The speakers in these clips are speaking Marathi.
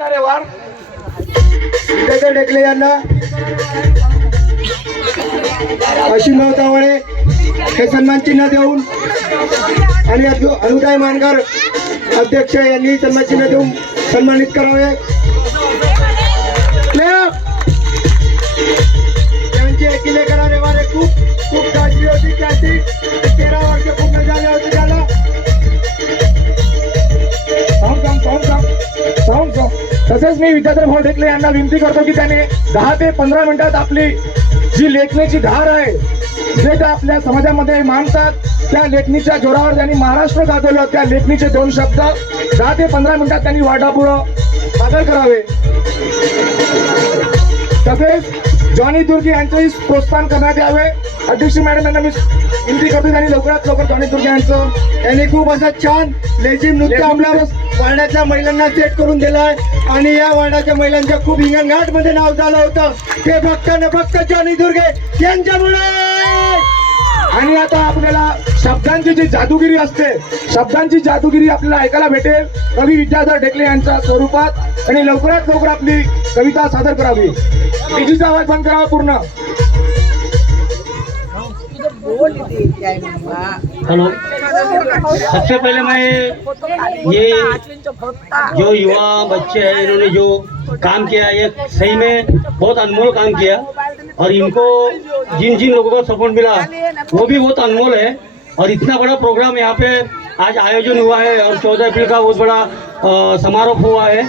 वार विद्याधर ढेकले यांना. अशिमराव तावळे हे सन्मान चिन्ह देऊन आणि अनुदाय मानकर अध्यक्ष यांनी सन्मान चिन्ह देऊन सन्मानित करावे. Clap! त्यांचे किल्लेकरा रेवारे खूप खूप गाजली होती. त्याची तेरा वर्ष पूर्ण तसेच मी विद्याधर भाऊ ढेकले यांना विनंती करतो की त्याने दहा ते पंधरा मिनिटात आपली जी लेखणीची धार आहे जे त्या आपल्या समाजामध्ये मानतात त्या लेखणीच्या जोरावर त्यांनी महाराष्ट्र गाजवलं त्या लेखणीचे दोन शब्द दहा ते पंधरा मिनिटात त्यांनी वाटापुढं सादर करावे. तसेच जॉनी दुर्गी यांचंही प्रोत्साहन करण्यात यावे. अध्यक्ष मॅडम यांना मी विनंती करतो त्यांनी लवकरात लवकर जॉनी दुर्गे यांचं. यांनी खूप असं छान लेझिम नृत्य आपल्या वाड्यातल्या महिलांना सेट करून दिलाय. आणि या वाड्याच्या महिलांच्या खूप हिंगणघाटमध्ये नाव झालं होतं. ते फक्त न फक्त जॉनी दुर्गे यांच्यामुळे! आणि आता आपल्याला शब्दांची जी जादूगिरी असते शब्दांची जादूगिरी आपल्याला ऐकायला भेटेल. कवी विद्याधर ढेकले यांच्या स्वरूपात. आणि लवकरात लवकर आपली कविता सादर करावी. आवाज बंद करावा पूर्ण. हेलो। सबसे पहले मैं ये जो युवा बच्चे हैं, इन्होंने जो काम किया, ये सही में बहुत अनमोल काम किया और इनको जिन जिन लोगों को सपोर्ट मिला, वो भी बहुत अनमोल है और इतना बड़ा प्रोग्राम यहाँ पे आज आयोजन हुआ है और चौदह अप्रैल का बहुत बड़ा समारोह हुआ है।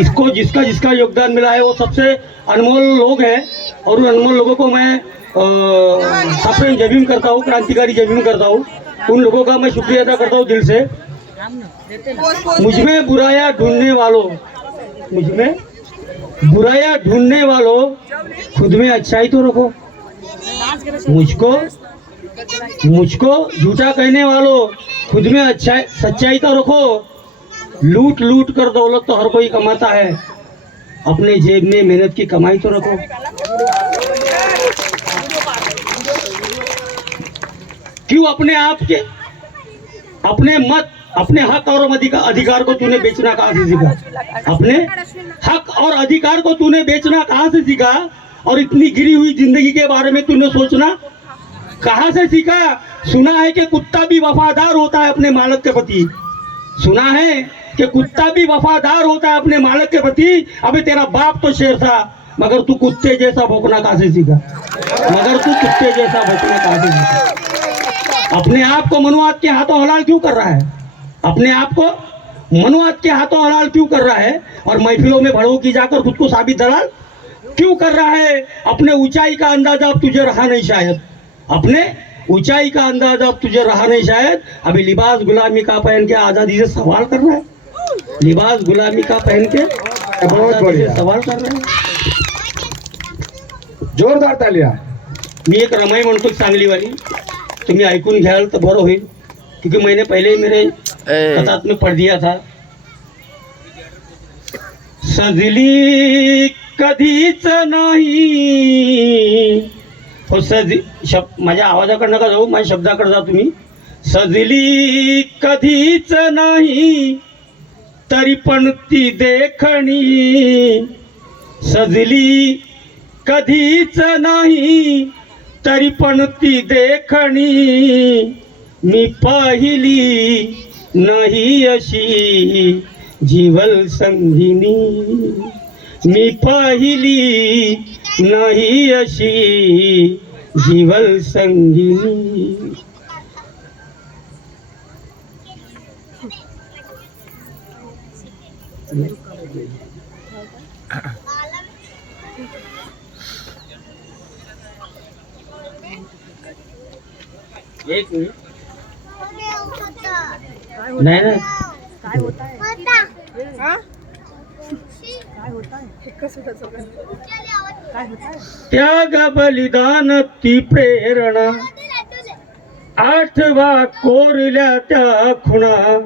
इसको जिसका जिसका योगदान मिला है, वो सबसे अनमोल लोग हैं और उन अनमोल लोगों को मैं सप्रेम ज़मीन करता हूँ, क्रांतिकारी ज़मीन करता हूँ। उन लोगों का मैं शुक्रिया अदा करता हूँ दिल से। मुझमें बुराया ढूँढने वालों मुझमें बुराया ढूँढने वालों, खुद में अच्छाई तो रखो। मुझको मुझको झूठा कहने वालों, खुद में अच्छा सच्चाई तो रखो। लूट लूट कर दौलत तो हर कोई कमाता है। अपने जेब में मेहनत की कमाई तो रखो। क्यों अपने आप के? अपने मत, अपने हक और अधिकार को तूने बेचना कहाँ से सीखा? अपने हक और अधिकार को तूने बेचना कहाँ से सीखा? और इतनी गिरी हुई ज़िंदगी के बारे में तूने सोचना कहा से सीखा? सुना है कि कुत्ता भी वफादार होता है अपने मालक के प्रति। सुना है कि कुत्ता भी वफादार होता है अपने मालक के प्रति। अबे तेरा बाप तो शेर था, मगर तू कुत्ते जैसा भोंकना कहा से सीखा? मगर तू कुत्ते जैसा भोंकना कहा से सीखा? अपने आप को मनुआत के हाथों हलाल क्यों कर रहा है? अपने आप को मनुआत के हाथों हलाल क्यों कर रहा है? और महफिलों में भड़ों की जाकर खुद को साबित दलाल क्यों कर रहा है? अपने ऊंचाई का अंदाज़ा अब तुझे रहा नहीं शायद। अपने ऊंचाई का अंदाज़ा अब तुझे रहा नहीं शायद। अभी लिबास गुलामी का पहन के आज़ादी से सवाल कर रहा है। लिबास गुलामी का पहन के। सवाल कर रहा है। जोरदार तालिया। मी एक रमाई म्हणतो चांगलीवाली तुम्ही ऐकून घ्याल तर बरं होईल. क्योंकि मैंने पहले ही मेरे कथात में पढ़ दिया था। सजली कधीच नाही. हो सज शब माझ्या आवाजाकडे नका जाऊ? माझ्या शब्दाकडे जा तुम्ही. सजली कधीच नाही. तरी पण ती देखणी. सजली कधीच नाही. तरी पण ती देखणी मी पाहिली नाही अशी. जीवल संगिनी मी पाहिली नाही अशी. जीवल संगिनी एक मिनिट. नाही नाही. त्याग बलिदान ती प्रेरणा. आठवा कोरल्या त्या खुणा.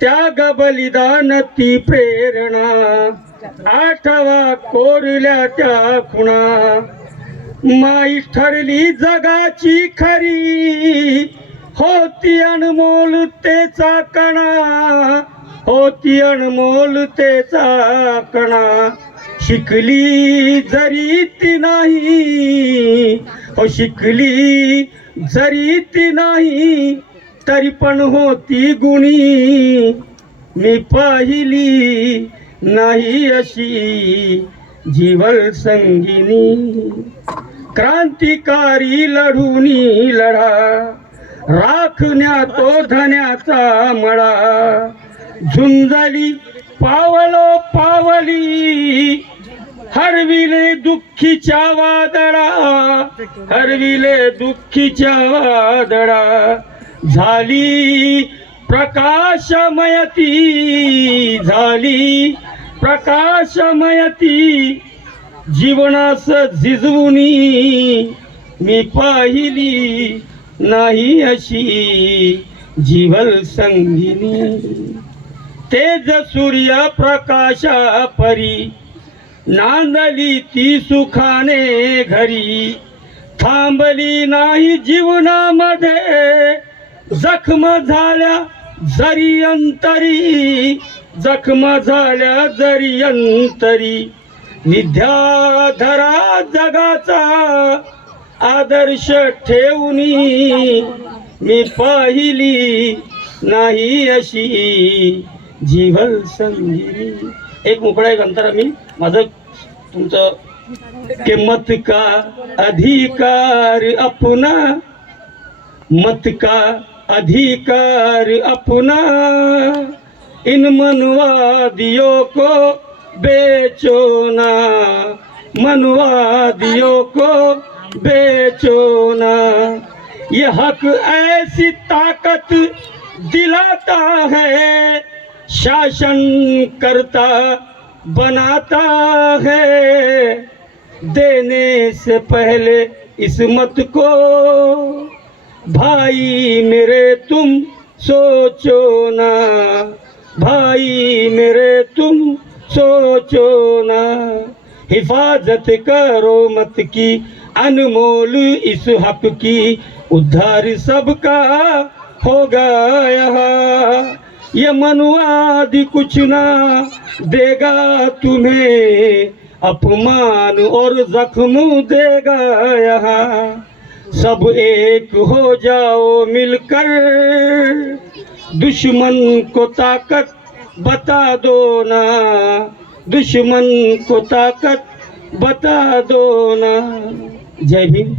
त्याग बलिदान ती प्रेरणा. आठवा कोरल्या त्या खुणा. नाही ठरली जगाची खरी. होती अनमोल तेचा कणा. होती अनमोल तेचा कणा. शिकली जरी ती नाही. हो शिकली जरी ती नाही तरी पण होती गुणी. मी पाहिली नाही अशी. जीवन संगिनी क्रांतिकारी लढूनी लढा राखण्या तो धन्याचा मळा. झुंजली पावलो पावली हरविले दुःखीच्या वादळा हरविले दुःखीच्या वादळा. झाली प्रकाशमयती झाली प्रकाशमयती जीवनास झिजवुनी मी पाहिली नाही अशी जीवल संगिनी. तेज सूर्य प्रकाशा परी नांदली ती सुखाने घरी. थांबली नाही जीवनामध्ये जखम झाल्या जरी अंतरी. जखमा झाल्या जरी अंतरी विद्याधरा जगाचा आदर्श ठेवणी मी पाहिली नाही अशी जीवन संगिनी एक मोकळा एक अंतर मी. माझं तुमचं किंमत का अधिकार अपना? मत का अधिकार अपना? इन मनवादियों को बेचो ना। मनवादियों को बेचो ना। ये हक ऐसी ताकत दिलाता है, शासन करता बनाता है। देने से पहले इस मत को, भाई मेरे तुम सोचो ना। भाई मेरे तुम सोचो ना, हिफाजत करो मत की, अनमोल इस हक की, उद्धार सबका होगा यहाँ। ये मनुवादी कुछ ना देगा तुम्हें, अपमान और जख्म देगा यहाँ। सब एक हो जाओ मिलकर दुश्मन को ताकत बता दो ना। दुश्मन को ताकत बता दो ना। जय भीम।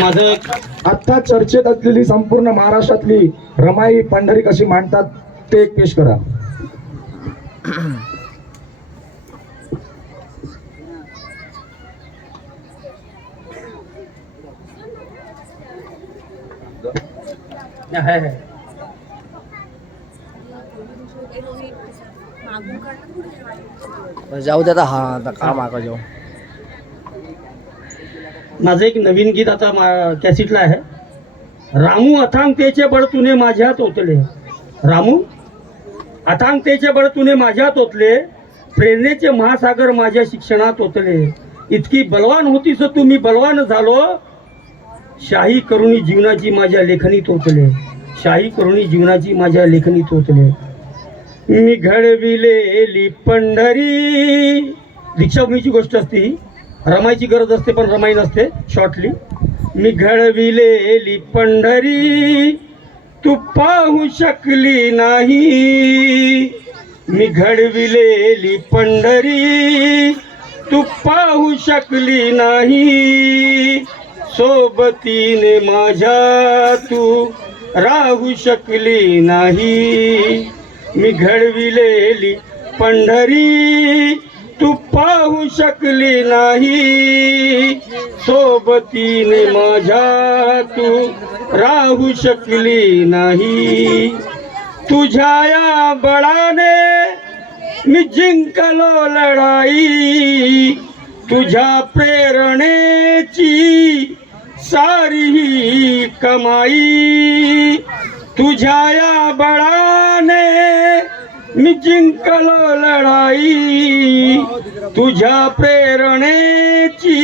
माझं आता चर्चेत असलेली संपूर्ण महाराष्ट्रातली रमाई पंढरी कशी मांडतात ते एक पेश करा. जाऊ दे आता हा आता का मागं जाऊ. माझं एक नवीन गीत आता मा- कॅसेटला आहे. रामू अथांगतेचे बळ तुने माझ्यात ओतले. रामू अथांगतेचे बळ तुने माझ्यात ओतले. प्रेरणेचे महासागर माझ्या शिक्षणात ओतले. इतकी बलवान होतीस तू मी बलवान झालो. शाही करुणी जीवनाची माझ्या लेखनीत ओतले शाही करुणी जीवनाची माझ्या लेखनीत ओतले मी घडविलेली पंढरी. दीक्षाभूमीची गोष्ट असते. रमायची गरज असते पण रमाई नसते शॉर्टली मी घडविलेली पंढरी. तू पाहू शकली नाही. मी घडविलेली पंढरी. तू पाहू शकली नाही. सोबतीने माझ्या तू राहू शकली नाही. मी घडविलेली पंढरी तू पाहू शकली नाही. सोबतीने माझ्या तू राहू शकली नाही. तुझ्या या बळाने मी जिंकलो लढाई. तुझ्या प्रेरणेची सारी ही कमाई तुझ्या या बळाने मी जिंकलो लढाई. तुझ्या प्रेरणेची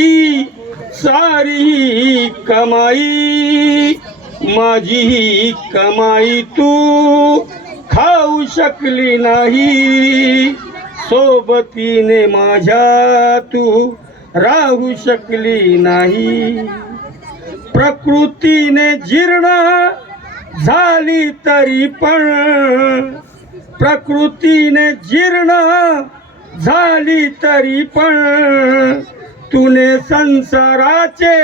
सारी ही कमाई माझी ही कमाई तू खाऊ शकली नाही. सोबतीने माझ्या तू राहू शकली नाही. प्रकृतीने जीर्ण झाली तरी पण. प्रकृतीने जीर्ण झाली तरी पण. तुने संसाराचे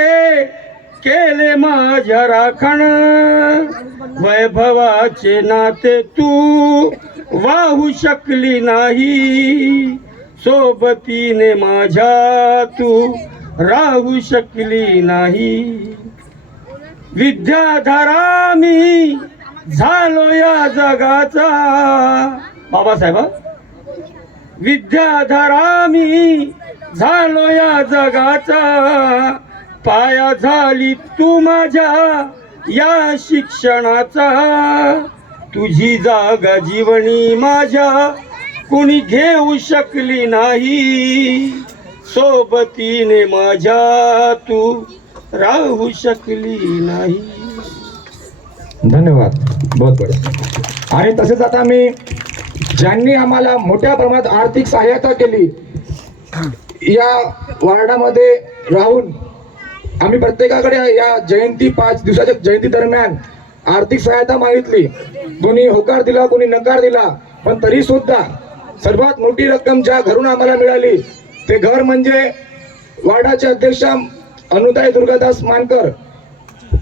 केले माझ्या राखण. वैभवाचे नाते तू वाहू शकली नाही. सोबतीने माझ्या तू राहू शकली नाही. विद्याधारा मी झालो या जगाचा. बाबासाहेब विद्याधारा मी झालो या जगाचा. पाया झाली तू माझ्या या शिक्षणाचा. तुझी जागा जीवनी माझ्या कुणी घेऊ शकली नाही. सोबतीने माझ्या तू राहू शकली नाही. धन्यवाद बहुत बढिया. आणि तसेच आता मी ज्यांनी आम्हाला मोठ्या प्रमाणात आर्थिक सहाय्यता केली या वार्डामध्ये राहून आम्ही प्रत्येकाकडे या जयंती पाच दिवसाच्या जयंती दरम्यान आर्थिक सहायता मागितली. कोणी होकार दिला कोणी नकार दिला पण तरी सुद्धा सर्वात मोठी रक्कम ज्या घरून आम्हाला मिळाली ते घर म्हणजे वार्डाचे अध्यक्ष अनुताई दुर्गादास मानकर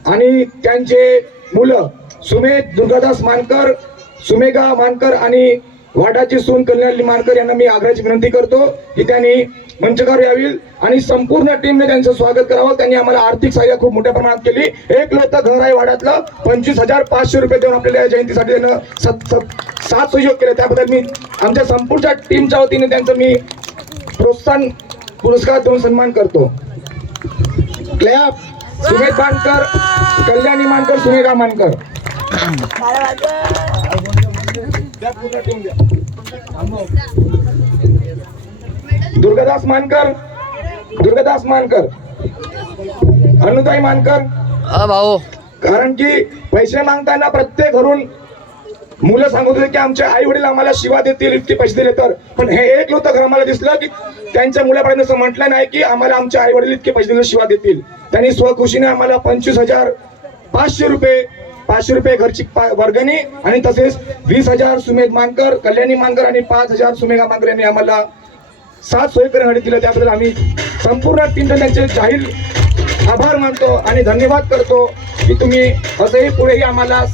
आणि त्यांचे मुलं सुमेध दुर्गादास मानकर सुमेगा मानकर आणि वाडाची सून कल्याणी मानकर यांना मी आग्रहाची विनंती करतो की त्यांनी मंचकार यावी आणि संपूर्ण टीमने त्यांचं स्वागत करावं. त्यांनी आम्हाला आर्थिक सहाय्य खूप मोठ्या प्रमाणात केली. एक लोक घर आहे वाड्यातलं पंचवीस हजार पाचशे रुपये देऊन आपल्याला या जयंतीसाठी त्यांना सात सहयोग केले. त्याबद्दल मी आमच्या संपूर्ण टीमच्या वतीने त्यांचं मी प्रोत्साहन पुरस्कार देऊन सन्मान करतो. क्लॅप सुमेध मानकर कल्याणी मानकर सुमेधा मानकर. दुर्गादास मानकर दुर्गादास मानकर. अनुताई मानकर. भाऊ. कारण की पैसे मागताना प्रत्येक घरून मुलं सांगत होते की आमचे आई वडील आम्हाला शिवा देतील इतके पैसे दिले तर. पण हे एक लोक घर आम्हाला दिसलं की त्यांच्या मुलापर्यंत असं म्हटलं नाही की आम्हाला आमचे आई वडील इतके पैसे दिले शिवा देतील. त्यांनी स्वखुशीने आम्हाला पंचवीस हजार पाचशे रुपये पाचशे रुपये घरची पा- वर्गणी आणि तसेच वीस हजार सुमेध मानकर कल्याणी मानकर आणि पाच हजार सुमेघा मानकर यांनी आम्हाला सात सोयी दिलं. त्याबद्दल आम्ही संपूर्ण टीमचे त्यांचे जाहीर आभार मानतो आणि धन्यवाद करतो की तुम्ही असंही पुढेही आम्हाला